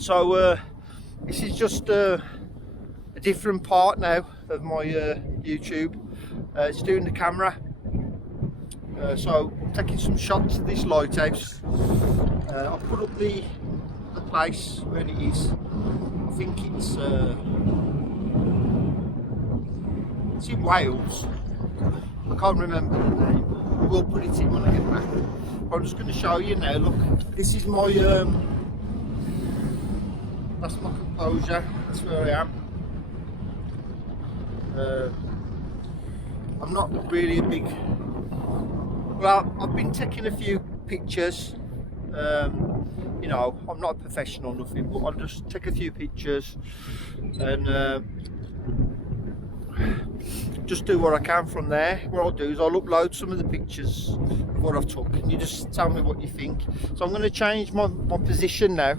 So this is just a different part now of my YouTube. It's doing the camera. So I'm taking some shots of this lighthouse. I'll put up the place where it is. I think it's in Wales. I can't remember the name. We'll put it in when I get back. I'm just going to show you now. Look, this is my that's my composure. That's where I am. I'm not really a big. Well, I've been taking a few pictures. You know, I'm not a professional, nothing, but I'll just take a few pictures and just do what I can from there. What I'll do is I'll upload some of the pictures of what I've took, and you just tell me what you think. So I'm going to change my position now.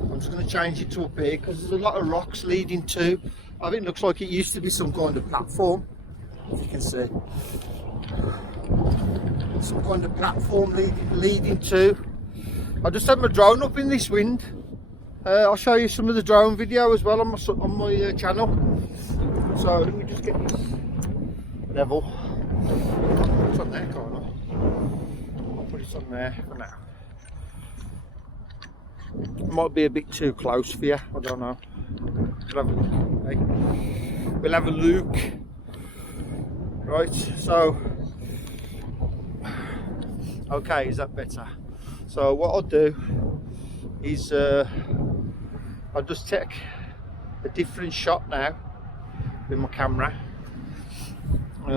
I'm just going to change it to up here because there's a lot of rocks leading to. I think it looks like it used to be some kind of platform, if you can see. Some kind of platform leading to. I just had my drone up in this wind. I'll show you some of the drone video as well on my channel. So let me just get this level. It's on there, can't I? I'll put it on there for now. It might be a bit too close for you, I don't know. We'll have a look. Okay? We'll have a look. Right, so okay, is that better? So what I'll do is I'll just take a different shot now with my camera.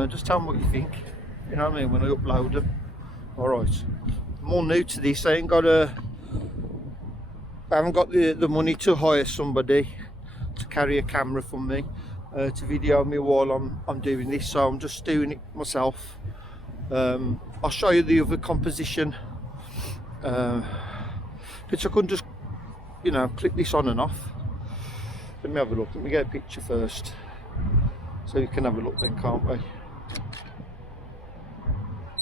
Just tell me what you think. You know what I mean, when I upload them. Alright. I'm more new to this. I haven't got the money to hire somebody to carry a camera for me to video me while I'm doing this, so I'm just doing it myself. I'll show you the other composition, which I can just, you know, click this on and off. Let me have a look. Let me get a picture first, so you can have a look then, can't we?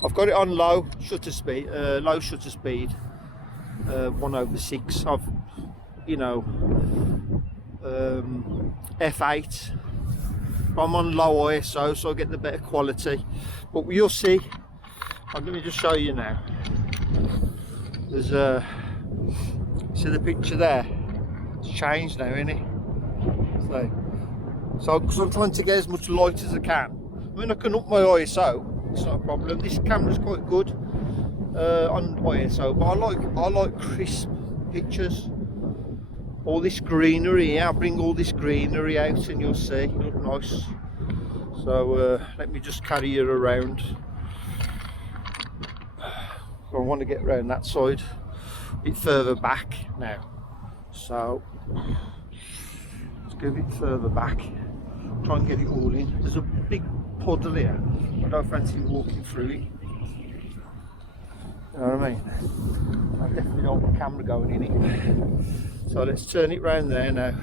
I've got it on low shutter speed, 1/6. I've, you know, f8. I'm on low ISO, so I get the better quality. But you'll see. Let me just show you now. There's a. See the picture there? It's changed now, isn't it? So because I'm trying to get as much light as I can. I mean, I can up my ISO. It's not a problem. This camera's quite good on ISO, but I like crisp pictures. All this greenery here, I'll bring all this greenery out and you'll see, it'll look nice. So let me just carry you around. So I want to get around that side, a bit further back now. So let's go a bit further back, try and get it all in. There's a big puddle here, I don't fancy walking through it. You know what I mean? I definitely don't want the camera going in it. So let's turn it round there now.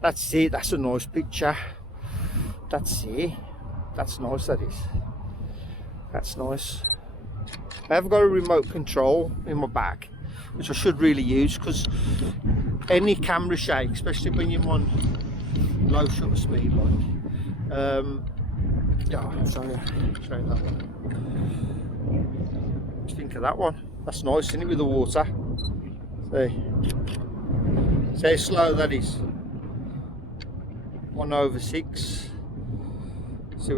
That's it, that's a nice picture. That's it. That's nice, that is. That's nice. I have got a remote control in my bag, which I should really use, because any camera shake, especially when you're on low shutter speed, like. Yeah, I'll show you that one. What do you think of that one? That's nice, isn't it, with the water? See how slow that is. 1/6. See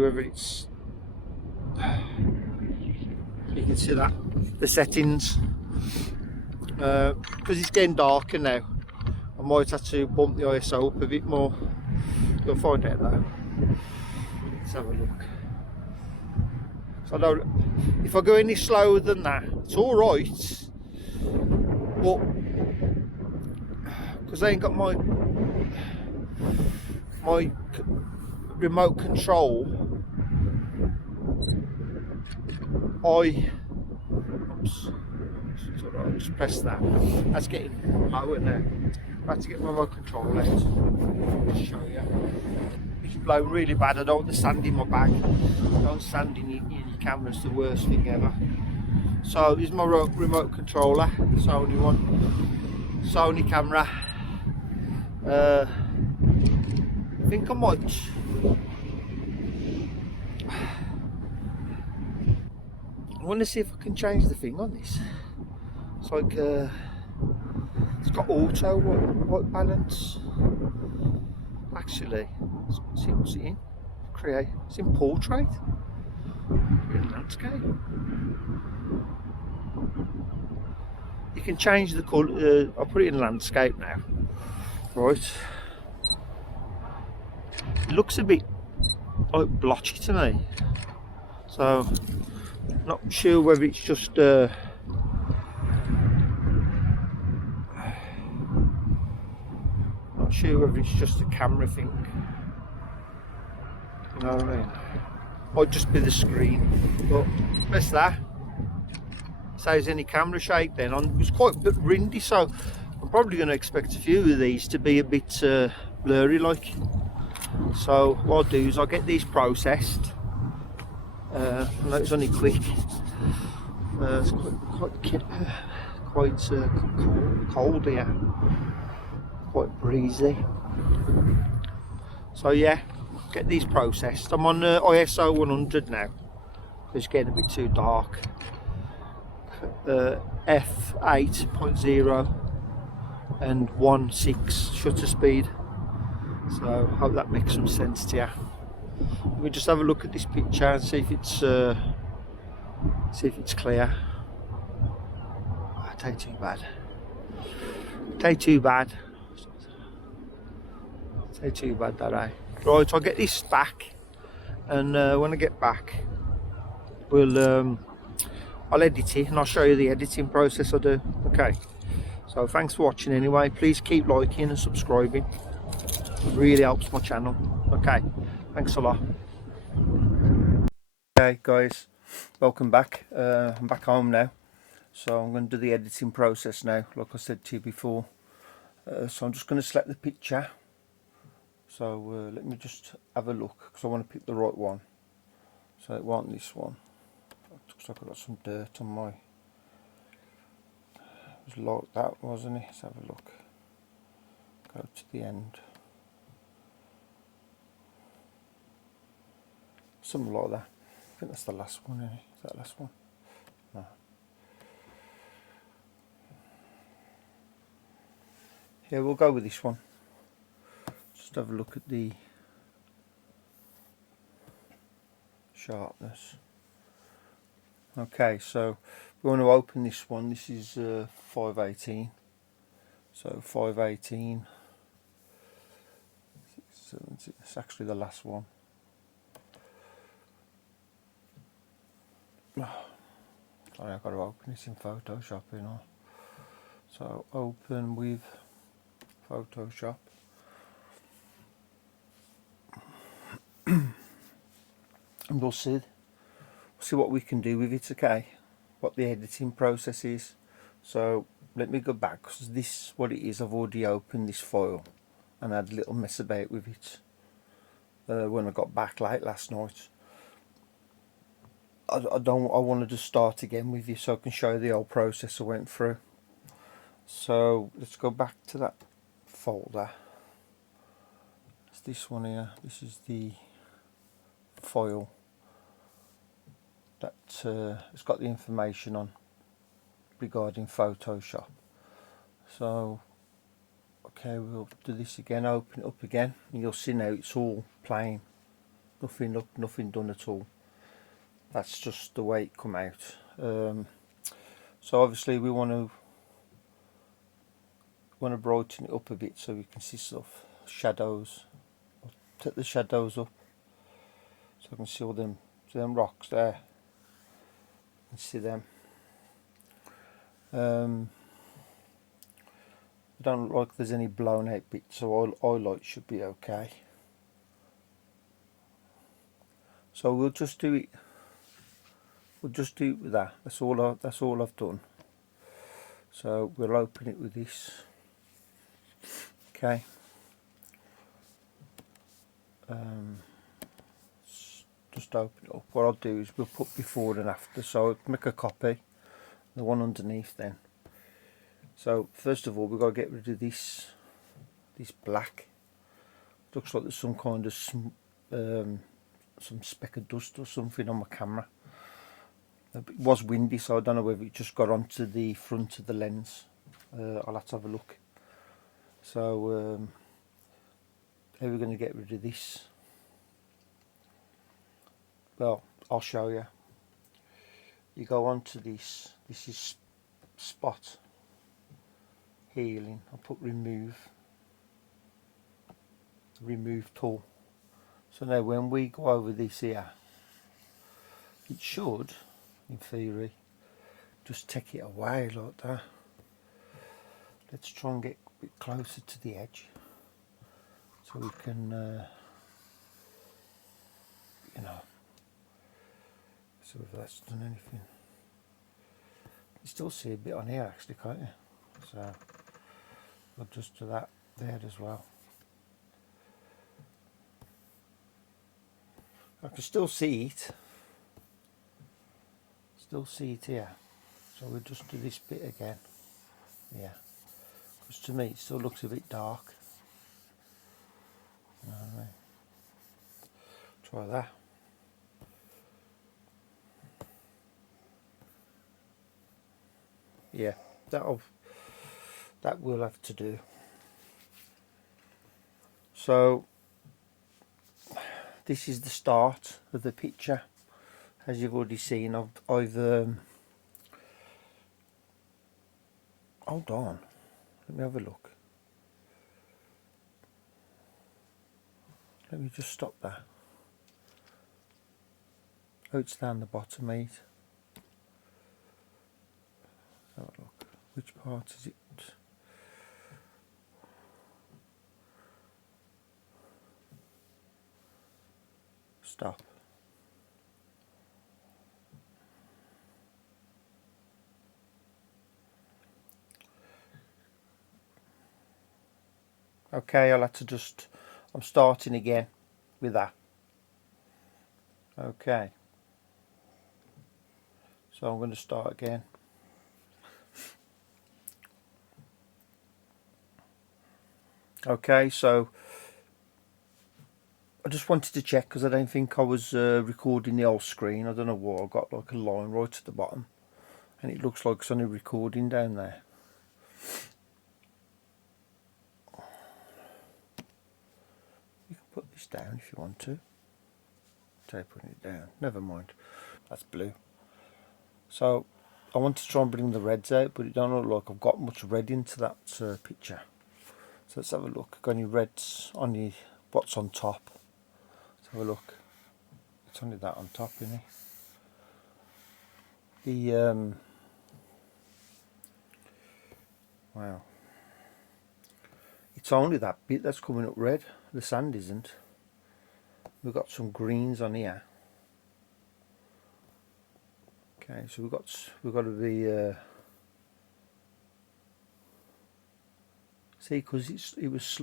whether it's you can see that the settings, because it's getting darker now. I might have to bump the ISO up a bit more. You'll find out though. Let's have a look. So I don't, if I go any slower than that, it's all right, but because I ain't got my remote control, oops, I'll just press that. That's getting lower now. I have to get my remote control out. I'll show you. It's blowing really bad. I don't want the sand in my bag. Don't sand in your camera, it's the worst thing ever. So this is my remote controller, Sony one, Sony camera. I think I might. I want to see if I can change the thing on this. It's like it's got auto white balance. Actually, let's see what's it in. Create. It's in portrait. In landscape. You can change the colour. I'll put it in landscape now. Right. It looks a bit like blotchy to me. So, not sure whether it's just not sure whether it's just a camera thing. You know what I mean? Might just be the screen. But what's that? Says any camera shake then. It was quite a bit windy, so I'm probably going to expect a few of these to be a bit blurry like. So what I'll do is I'll get these processed. I know it's only quick. It's quite cold here. Quite breezy. So yeah, get these processed. I'm on ISO 100 now. It's getting a bit too dark. F8.0 and 1.6 shutter speed. So hope that makes some sense to you. We'll just have a look at this picture and see if it's clear. Oh, take too bad. Take too bad. Take too bad that I. Right, I'll get this back, and when I get back, we'll I'll edit it and I'll show you the editing process I do. Okay. So thanks for watching anyway. Please keep liking and subscribing. It really helps my channel. Okay. Thanks a lot. Okay guys, welcome back. I'm back home now, so I'm going to do the editing process now, like I said to you before. So I'm just going to select the picture. So let me just have a look, because I want to pick the right one. So it won't this one. Looks like I've got some dirt on my. It was like that, wasn't it? Let's have a look. Go to the end. Something like that. I think that's the last one, isn't it? Is that the last one? No. Yeah, we'll go with this one. Just have a look at the sharpness. Okay, so we want to open this one. This is 518. So 518. It's actually the last one. Sorry, I've got to open this in Photoshop, you know. So open with Photoshop. And we'll see what we can do with it, okay? What the editing process is. So let me go back, because this is what it is. I've already opened this file and had a little mess about with it when I got back late last night. I want to just start again with you so I can show you the whole process I went through. So let's go back to that folder. It's this one here. This is the file that it's got the information on regarding Photoshop. So okay, we'll do this again. Open it up again, and you'll see now it's all plain. Nothing up, nothing done at all. That's just the way it come out. So obviously we want to brighten it up a bit so we can see stuff. Shadows. I'll take the shadows up so I can see all them rocks there. You can see them. I don't look like there's any blown out bits, so highlight should be okay. So we'll just do it. We'll just do it with that. That's all I've done. So we'll open it with this. Okay. Just open it up. What I'll do is we'll put before and after. So I'll make a copy the one underneath then. So first of all we've got to get rid of this black. Looks like there's some kind of some speck of dust or something on my camera. It was windy, so I don't know whether it just got onto the front of the lens. I'll have to have a look. So how are we going to get rid of this? Well, I'll show you. You go onto this is spot healing. I'll put remove tool. So now when we go over this here, it should, in theory, just take it away like that. Let's try and get a bit closer to the edge so we can, you know, see if that's done anything. You still see a bit on here actually, can't you? So we'll just do that there as well. I can still see it. Still see it here. So we'll just do this bit again. Yeah. Because to me it still looks a bit dark. Alright. Try that. Yeah, that will have to do. So this is the start of the picture. As you've already seen, I've hold on, let me have a look. Let me just stop that. Oh, it's down the bottom, mate. Have a look. Which part is it? Stop. Okay, I'll have to just, I'm starting again with that. Okay. So I'm going to start again. Okay, so I just wanted to check because I don't think I was recording the whole screen. I don't know why. I got like a line right at the bottom and it looks like it's only recording down there. You can put this down if you want to. Try putting it down. Never mind. That's blue. So I want to try and bring the reds out, but it don't look like I've got much red into that picture. So let's have a look. Got any reds on the what's on top? Let's have a look. It's only that on top, isn't it? The wow. It's only that bit that's coming up red. The sand isn't. We've got some greens on here. Okay, so we've got to be see, because it was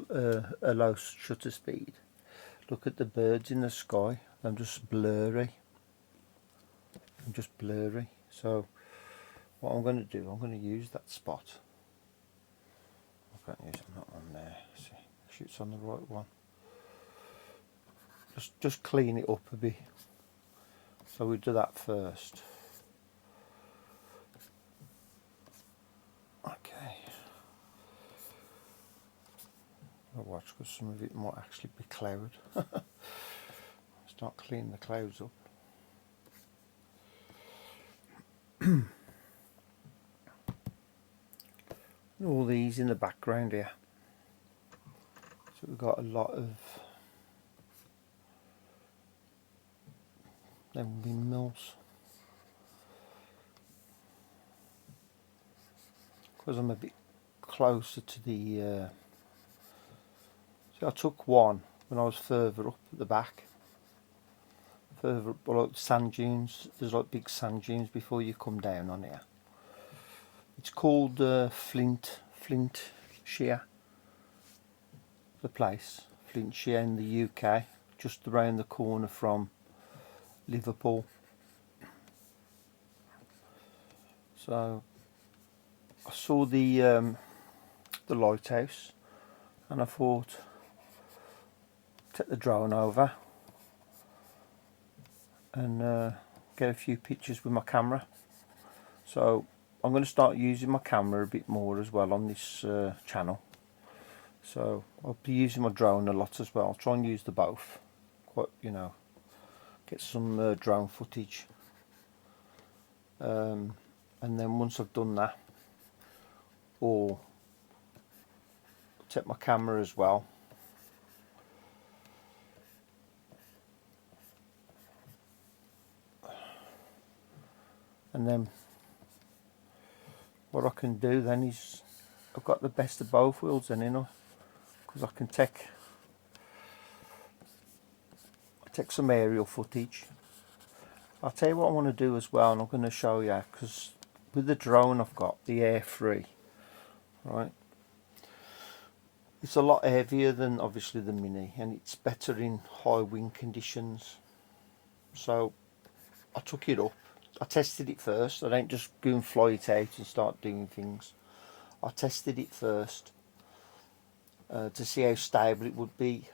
a low shutter speed. Look at the birds in the sky. They're just blurry. So what I'm going to do, I'm going to use that spot. I can't use that one there. See, actually it's on the right one. Just clean it up a bit. So we do that first. Okay. I'll watch because some of it might actually be cloud. Start cleaning the clouds up. All these in the background here. So we've got a lot of them windmills. Because I'm a bit closer to the see, I took one when I was further up at the back, further up, like sand dunes. There's like big sand dunes before you come down on here. It's called Flintshire, the place, Flintshire in the UK, just around the corner from Liverpool. So I saw the lighthouse, and I thought, take the drone over and get a few pictures with my camera. So I'm going to start using my camera a bit more as well on this channel. So I'll be using my drone a lot as well. I'll try and use the both, quite, you know, get some drone footage. And then once I've done that, or take my camera as well, and then what I can do then is, I've got the best of both worlds then, you know, because I can take some aerial footage. I'll tell you what I want to do as well, and I'm going to show you, because with the drone I've got, the Air 3, right, it's a lot heavier than obviously the Mini, and it's better in high wind conditions. So I took it up, I tested it first. I don't just go and fly it out and start doing things. I tested it first to see how stable it would be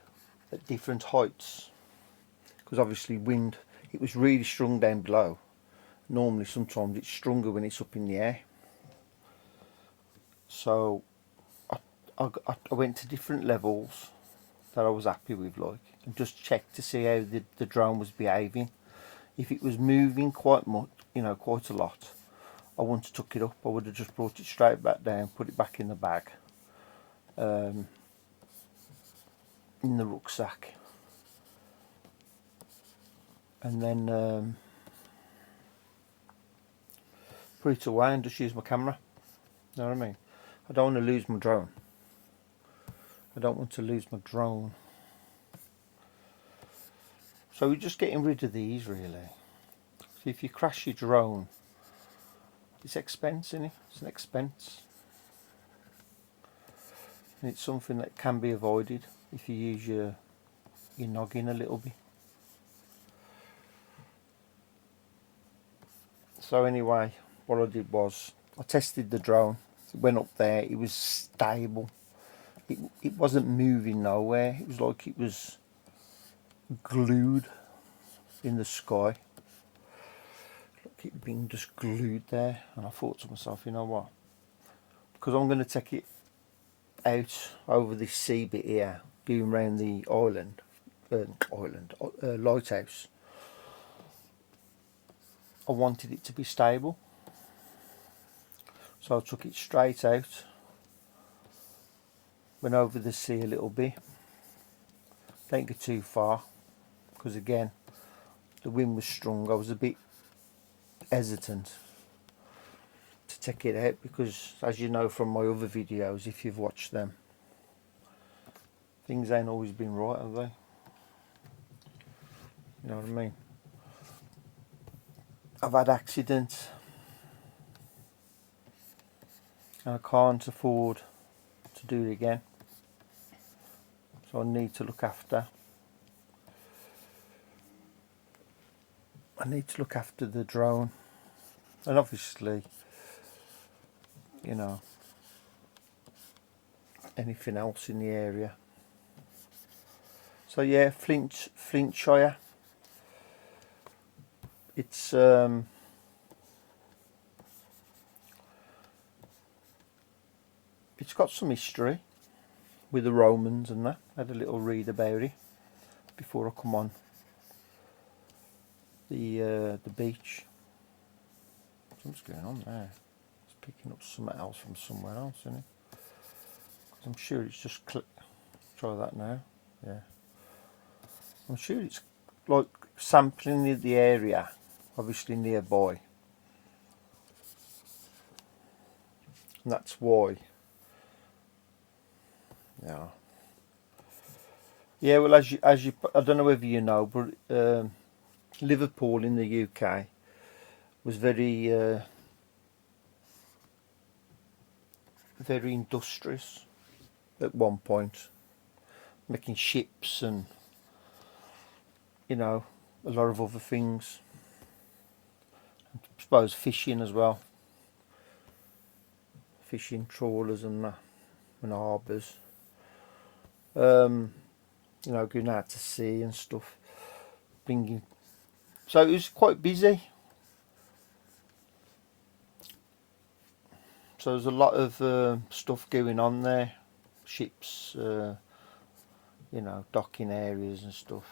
at different heights, because obviously wind, it was really strong down below. Normally sometimes it's stronger when it's up in the air. So I went to different levels that I was happy with, like, and just checked to see how the drone was behaving. If it was moving quite much, you know, quite a lot, I wouldn't have took it up. I would have just brought it straight back down, put it back in the bag, in the rucksack, and then put it away and just use my camera. You know what I mean? I don't want to lose my drone. I don't want to lose my drone. So we're just getting rid of these really. So if you crash your drone, it's expense, isn't it? It's an expense. And it's something that can be avoided if you use your noggin a little bit. So anyway, what I did was, I tested the drone. It went up there, it was stable. It wasn't moving nowhere. It was like it was glued in the sky. Look, it being just glued there. And I thought to myself, you know what? Because I'm going to take it out over this sea bit here, going around the lighthouse. I wanted it to be stable. So I took it straight out, went over the sea a little bit, don't go too far, because again the wind was strong. I was a bit hesitant to take it out, because as you know from my other videos, if you've watched them, things ain't always been right, have they? You know what I mean? I've had accidents, and I can't afford to do it again. So I need to look after. I need to look after the drone, and obviously, you know, anything else in the area. So yeah, Flintshire. It's got some history with the Romans and that. I had a little read about it before I come on the beach. What's going on there? It's picking up something else from somewhere else, isn't it? 'Cause I'm sure it's just try that now. Yeah, I'm sure it's like sampling the area, obviously nearby, and that's why. Yeah. Yeah, well, as you, I don't know whether you know, but Liverpool in the UK was very industrious at one point, making ships and, you know, a lot of other things. I suppose fishing as well. fishing trawlers and that, and harbours. You know, going out to sea and stuff, bringing. So it was quite busy. So there's a lot of stuff going on there, ships, you know, docking areas and stuff.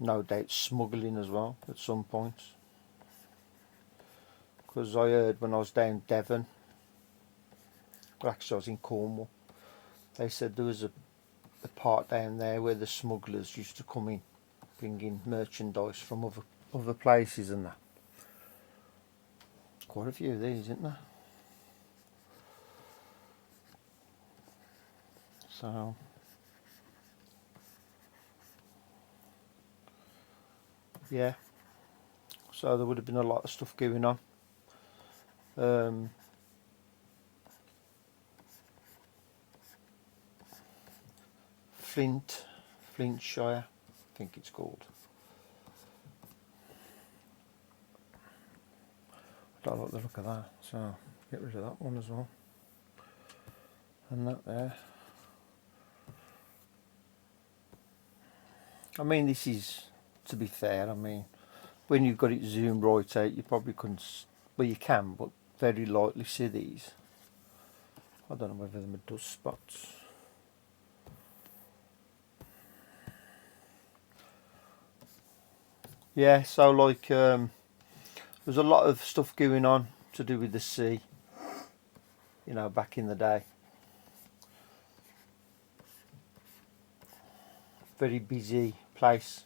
No doubt smuggling as well at some point. Because I heard when I was down Devon, well, actually I was in Cornwall, they said there was a part down there where the smugglers used to come in, bringing merchandise from other places and that. Quite a few of these, isn't there? So yeah, so there would have been a lot of stuff going on. Flintshire, I think it's called. I don't like the look of that, so get rid of that one as well. And that there. I mean, this is, to be fair, I mean, when you've got it zoomed right out, you probably couldn't, well you can, but very lightly see these. I don't know whether them are dust spots. Yeah, so like there's a lot of stuff going on to do with the sea, you know, back in the day. Very busy place.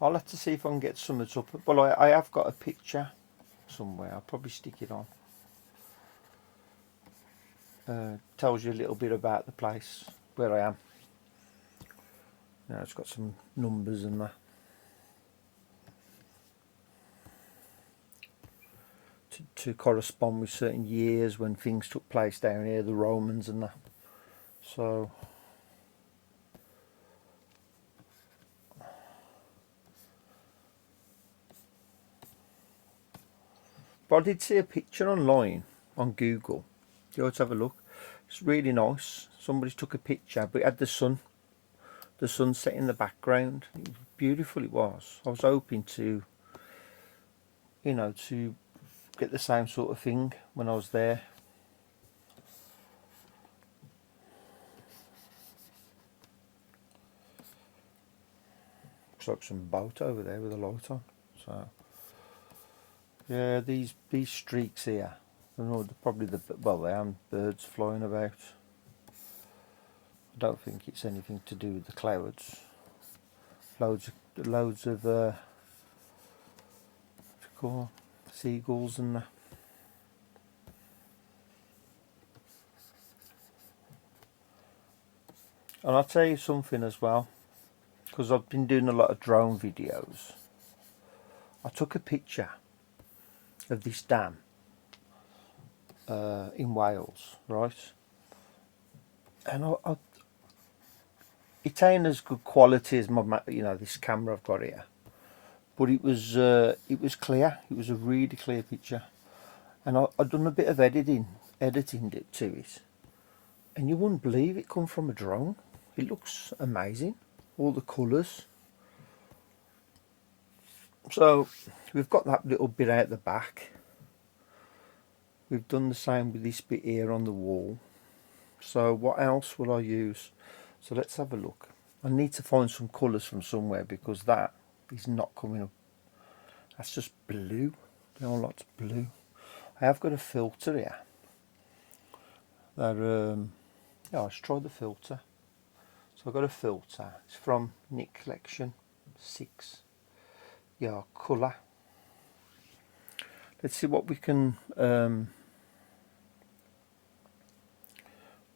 I'll have to see if I can get some up. Well, I have got a picture somewhere. I'll probably stick it on. Tells you a little bit about the place where I am. Now it's got some numbers and that. To correspond with certain years when things took place down here, the Romans and that. So but I did see a picture online on Google. You ought to have a look. It's really nice. Somebody's took a picture, but it had the sunset in the background. It was beautiful, it was. I was hoping to, you know, to get the same sort of thing when I was there. Looks like some boat over there with a light on. So yeah, these streaks here, I don't know, probably well, they are birds flying about. I don't think it's anything to do with the clouds. Loads of what do you call seagulls and that. And I'll tell you something as well, because I've been doing a lot of drone videos. I took a picture of this dam in Wales, right? And it ain't as good quality as my, you know, this camera I've got here, but it was clear. It was a really clear picture, and I'd done a bit of editing it to it, and you wouldn't believe it come from a drone. It looks amazing, all the colours. So we've got that little bit out the back. We've done the same with this bit here on the wall. So what else will I use? So let's have a look. I need to find some colours from somewhere, because that is not coming up. That's just blue. The whole lot's blue. I have got a filter here. That yeah, let's try the filter. So I've got a filter. It's from Nick Collection 6. Yeah, colour. Let's see what we can. No,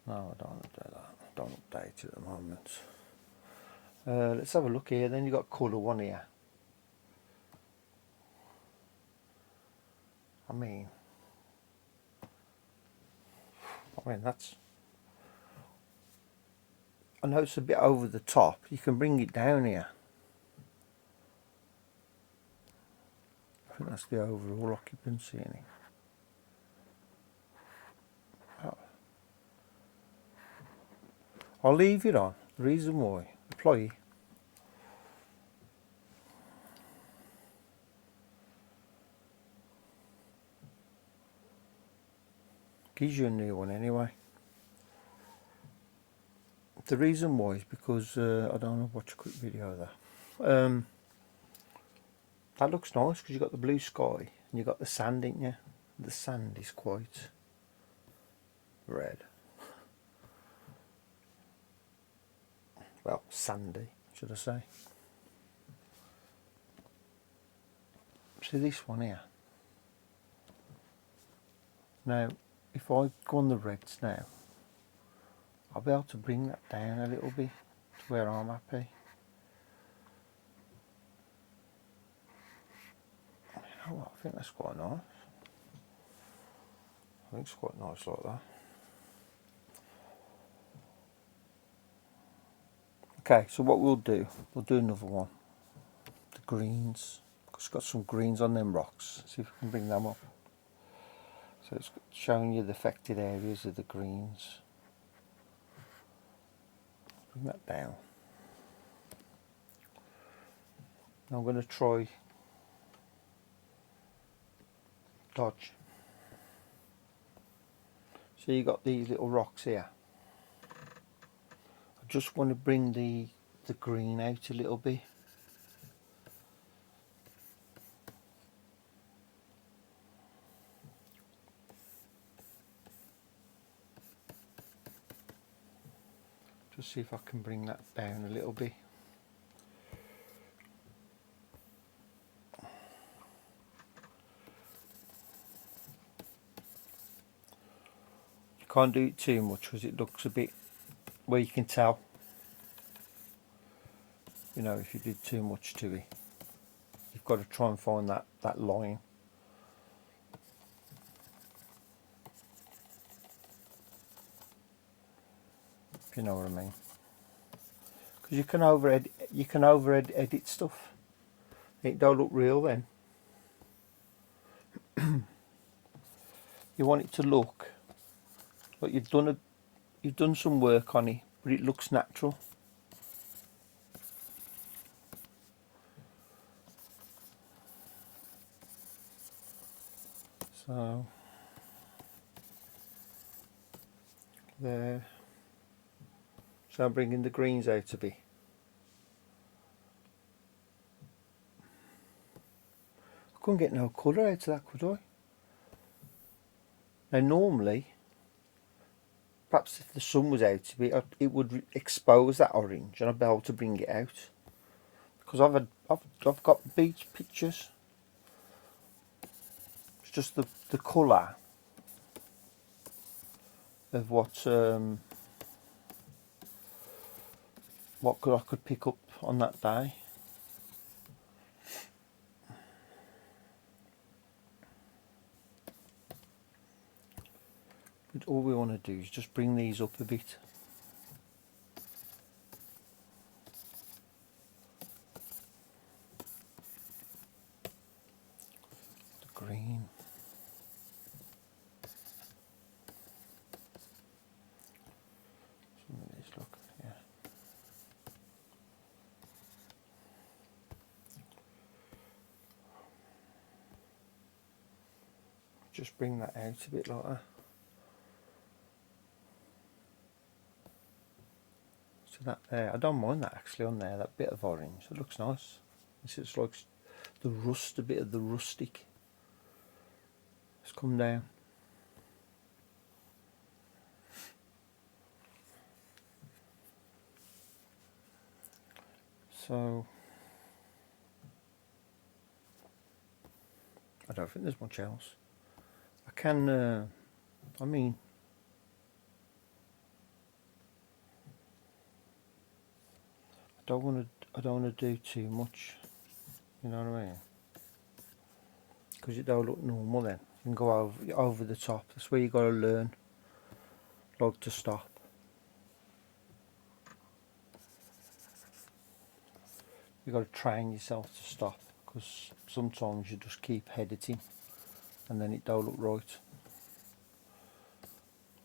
I don't want to do that. I don't update it at the moment. Let's have a look here. Then you've got colour one here. I mean that's I know it's a bit over the top. You can bring it down here. I think that's the overall occupancy in it. Oh. I'll leave it on. The reason why, apply. Gives you a new one anyway. The reason why is because I don't want to watch a quick video of that. That looks nice because you've got the blue sky and you've got the sand, ain't you? The sand is quite red. Well, sandy, should I say. See this one here? Now, if I go on the reds now, I'll be able to bring that down a little bit to where I'm happy. You know what, I think that's quite nice. I think it's quite nice like that. Okay, so what we'll do another one. The greens. It's got some greens on them rocks. See if we can bring them up. So it's showing you the affected areas of the greens. Bring that down. Now I'm going to try dodge. So you got these little rocks here. I just want to bring the green out a little bit. Just see if I can bring that down a little bit. You can't do it too much because it looks a bit, where you can tell, you know, if you did too much to it. You've got to try and find that line. If you know what I mean. Because you can over edit stuff. It don't look real then. You want it to look like you've done some work on it, but it looks natural. So there. So I'm bringing the greens out a bit. I couldn't get no colour out of that, could I? Now normally, perhaps if the sun was out a bit, it would expose that orange and I'd be able to bring it out. Because I've got beach pictures. It's just the colour of what I could pick up on that day. But all we want to do is just bring these up a bit. The green. Some of these, look, yeah. Just bring that out a bit like that. So that there, I don't mind that actually on there, that bit of orange, it looks nice. It's like the rust, a bit of the rustic. It's come down. So I don't think there's much else. I can, I mean, I don't want to do too much. You know what I mean? Because it don't look normal then. You can go over the top. That's where you got to learn, like, to stop. you've got to train yourself to stop, because sometimes you just keep editing and then it don't look right.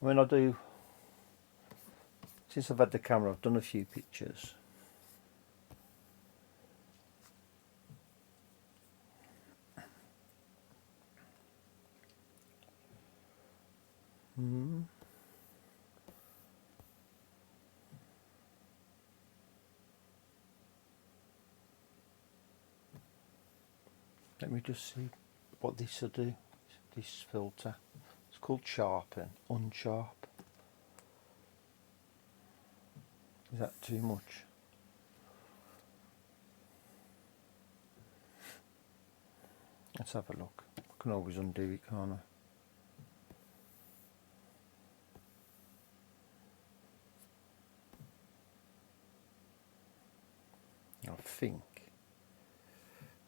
I mean, I do, since I've had the camera, I've done a few pictures. Let me just see what this will do, this filter. It's called sharpen, unsharp. Is that too much? Let's have a look. I can always undo it, can't I? I think,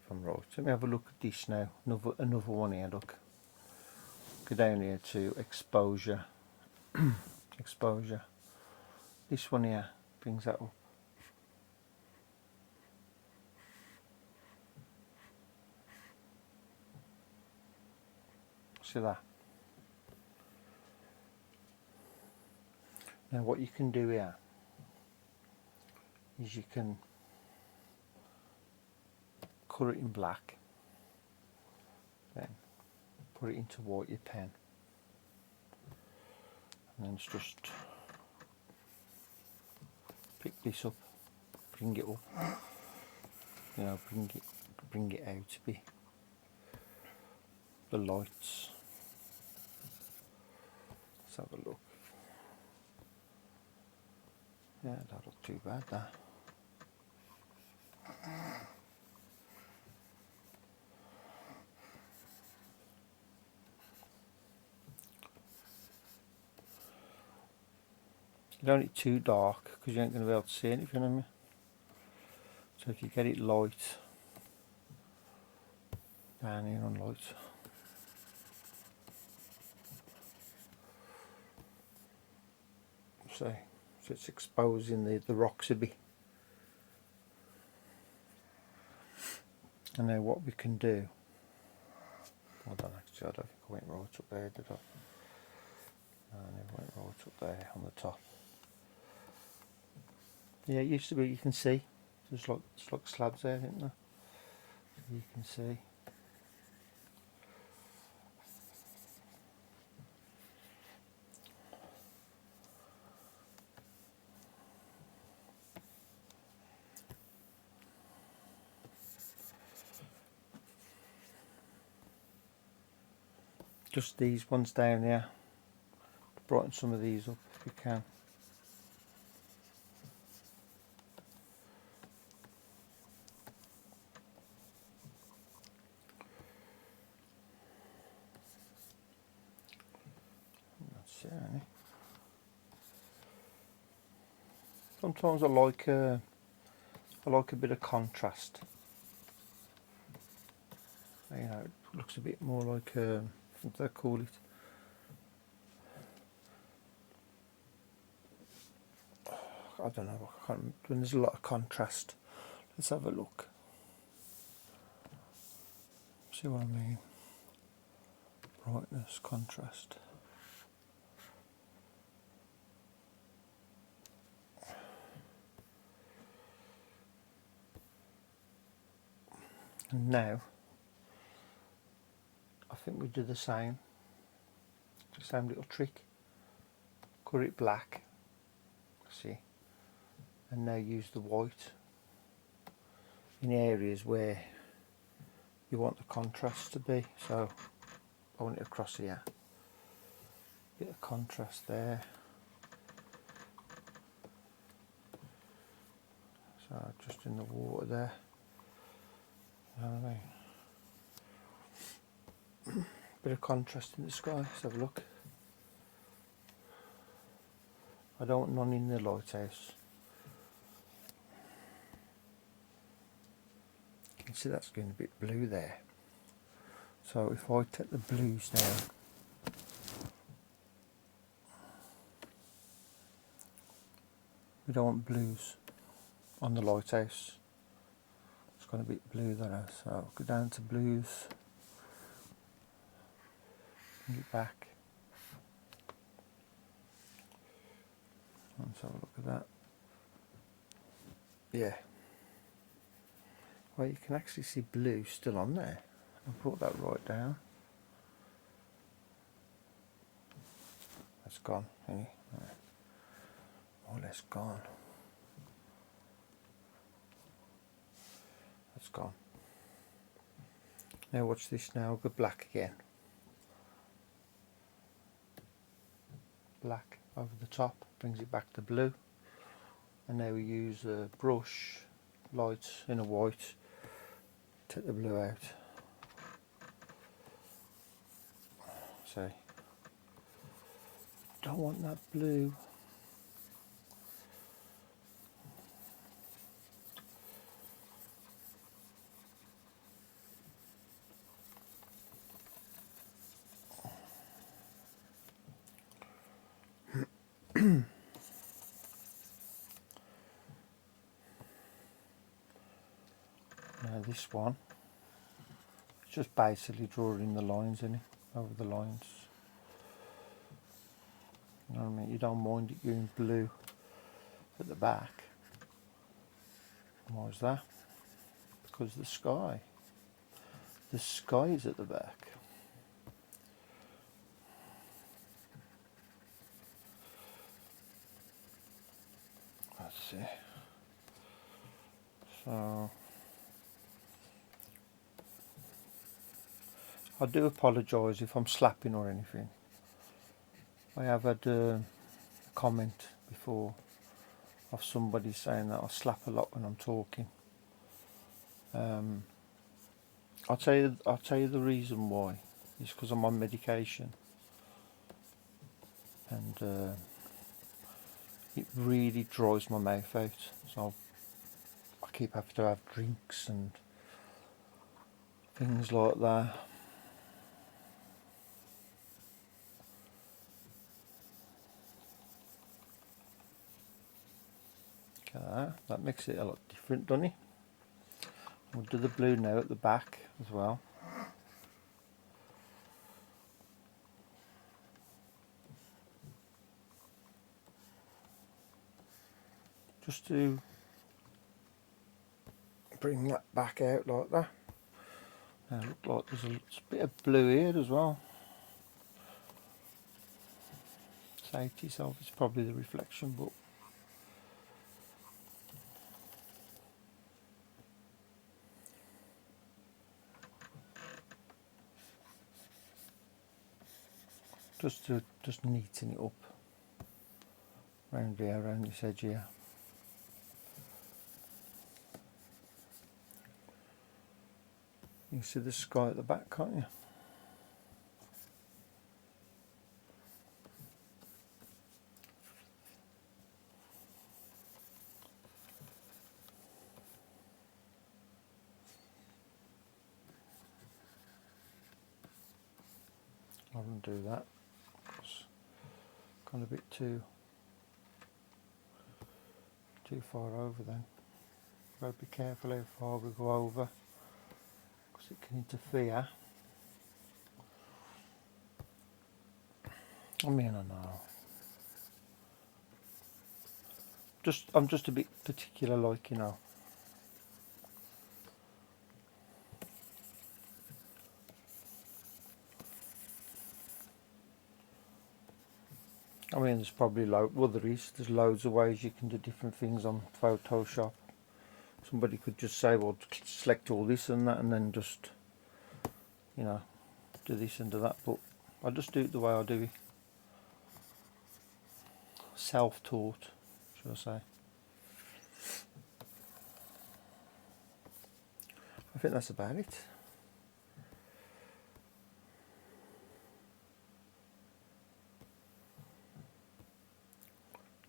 if I'm right. Let me have a look at this now. Another one here, look. Go down here to exposure. Exposure. This one here brings that up. See that? Now what you can do here is you can colour it in black, then put it into white your pen, and then it's just pick this up, bring it up, you know, bring it out a bit. The lights. Let's have a look. Yeah, that look too bad, that. You don't need it too dark because you ain't going to be able to see anything on me. So if you get it light, down here on light. So it's exposing the rocks a bit. And now what we can do, I don't actually, I don't think I went right up there, did I? No, I never went right up there on the top. Yeah, it used to be, you can see, there's like slabs there, isn't there? You can see. Just these ones down here, brighten some of these up if you can. That's it, ain't it? Sometimes I like a bit of contrast. You know, it looks a bit more like what do they call it? I don't know. I can't remember. When there's a lot of contrast. Let's have a look. See what I mean? Brightness, contrast. And now, I think we do the same little trick. Colour it black, see, and now use the white in areas where you want the contrast to be. So I want it across here, bit of contrast there. So just in the water there. You know what I mean? Bit of contrast in the sky. Let's have a look. I don't want none in the lighthouse. You can see that's going a bit blue there. So if I take the blues down, we don't want blues on the lighthouse. gone a bit blue there, so I'll go down to blues, bring it back. Let's have a look at that. Yeah. Well, you can actually see blue still on there. I'll put that right down. That's gone, ain't it? More or less gone. That's gone. Now watch this now, I'll go black again. Black over the top, brings it back to blue. And now we use a brush, light in a white, take the blue out. So, don't want that blue. Now this one, it's just basically drawing the lines in it, over the lines. You know what I mean? You don't mind it going blue at the back. Why is that? Because the sky is at the back. Let's see. So I do apologise if I'm slapping or anything. I have had a comment before of somebody saying that I slap a lot when I'm talking. I'll tell you the reason why. It's because I'm on medication, and it really dries my mouth out. So I keep having to have drinks and things like that. That makes it a lot different, doesn't it? We'll do the blue now at the back as well. Just to bring that back out like that. Now look like there's a bit of blue here as well. Safety self, it's probably the reflection, but just to neaten it up around here, around this edge here. You can see the sky at the back, can't you? I wouldn't do that. It's gone a bit too far over then. Got to be careful how far we go over, because it can interfere. I mean, I know. I'm just a bit particular, like, you know. I mean, there's probably there's loads of ways you can do different things on Photoshop. Somebody could just say, well, select all this and that, and then just, you know, do this and do that. But I just do it the way I do it. Self-taught, should I say. I think that's about it.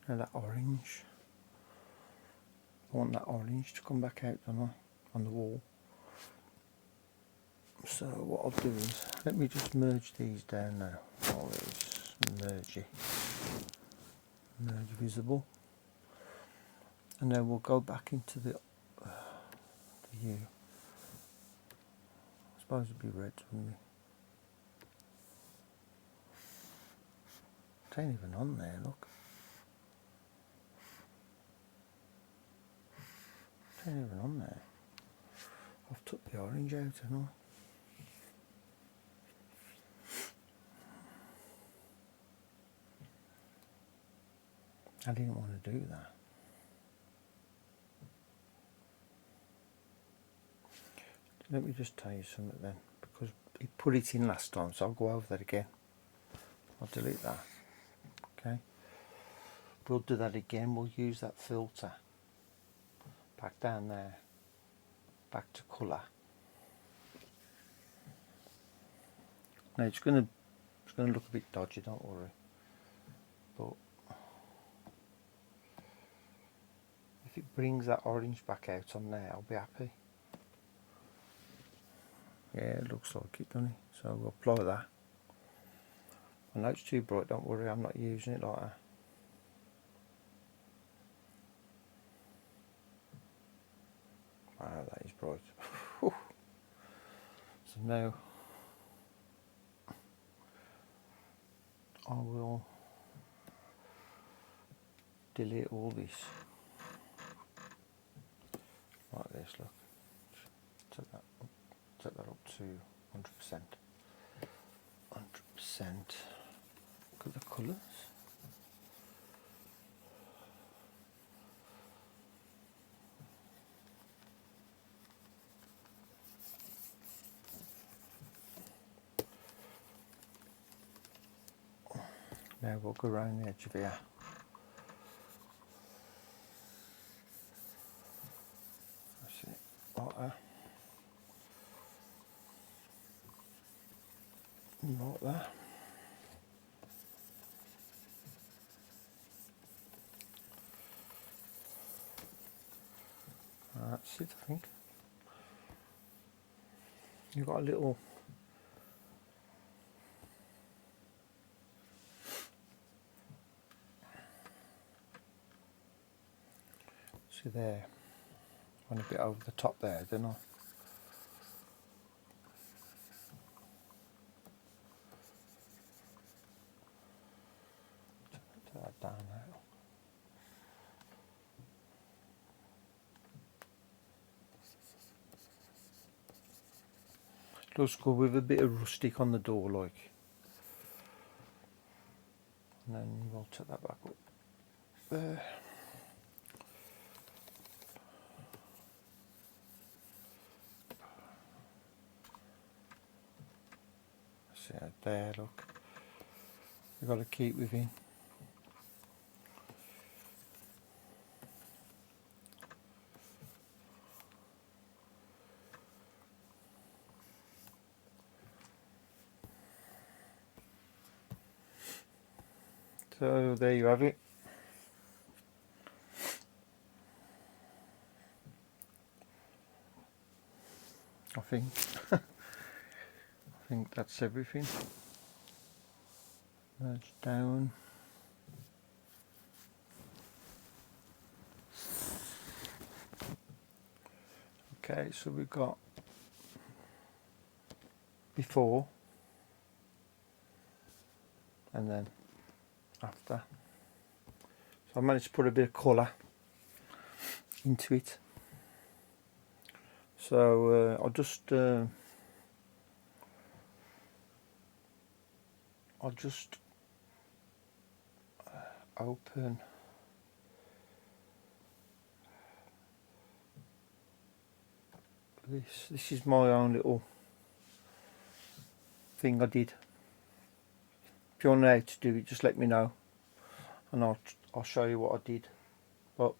Now that orange, I want that orange to come back out on the wall. So what I'll do is, let me just merge these down now. Always merge visible, and then we'll go back into the you. I suppose it'd be red, wouldn't it? It ain't even on there, look. It ain't even on there. I've took the orange out, haven't I? I didn't want to do that. Let me just tell you something then, because he put it in last time, so I'll go over that again. I'll delete that. Okay. We'll do that again. We'll use that filter. Back down there. Back to colour. Now it's gonna look a bit dodgy, don't worry. But if it brings that orange back out on there, I'll be happy. Yeah, it looks like it, doesn't it? So we'll apply that. I know it's too bright, don't worry, I'm not using it like that. Wow, that is bright. So now I will delete all this. Like this, look. Take that up to 100%. 100%. Look at the colours. Now we'll go around the edge of here. That's it, like that. Like that. That's it, I think. You've got a little see there, went a bit over the top there, didn't I? Take that down there. Looks good with a bit of rustic on the door, like. And then we'll take that back up there. See out there, look. We've got to keep within. So there you have it. I think I think that's everything. Merge down. Okay, so we've got before and then after. So I managed to put a bit of colour into it. So I'll just open this. This is my own little thing I did. If you want to know how to do it, just let me know, and I'll show you what I did. But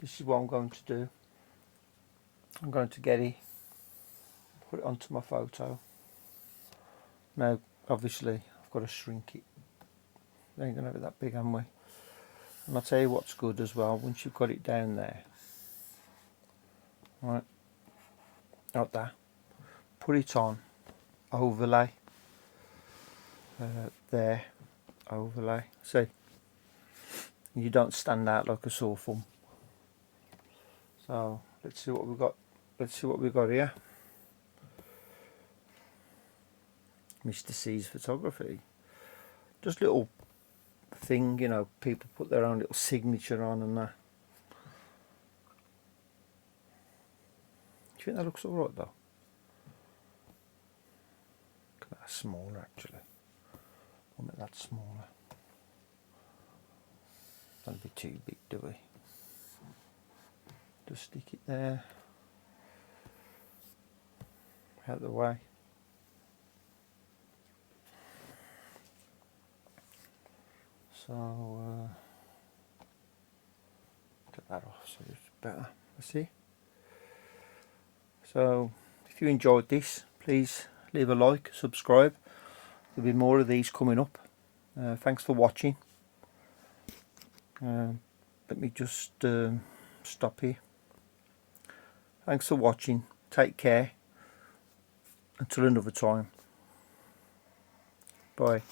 this is what I'm going to do. I'm going to get it, put it onto my photo. Now, obviously, I've got to shrink it. We ain't going to have it that big, am we? And I'll tell you what's good as well, once you've got it down there. Right, like that. Put it on, overlay. There, overlay. See, you don't stand out like a sore thumb. So let's see what we've got. Let's see what we've got here. Mr. C's photography. Just little thing, you know, people put their own little signature on and that. Do you think that looks alright though? Look at that smaller actually. I'll make that smaller. Don't be too big, do we? Just stick it there. Out of the way. So get that off so it's better. See? So if you enjoyed this, please leave a like, subscribe. There'll be more of these coming up. Thanks for watching. Let me just stop here. Thanks for watching. Take care. Until another time. Bye.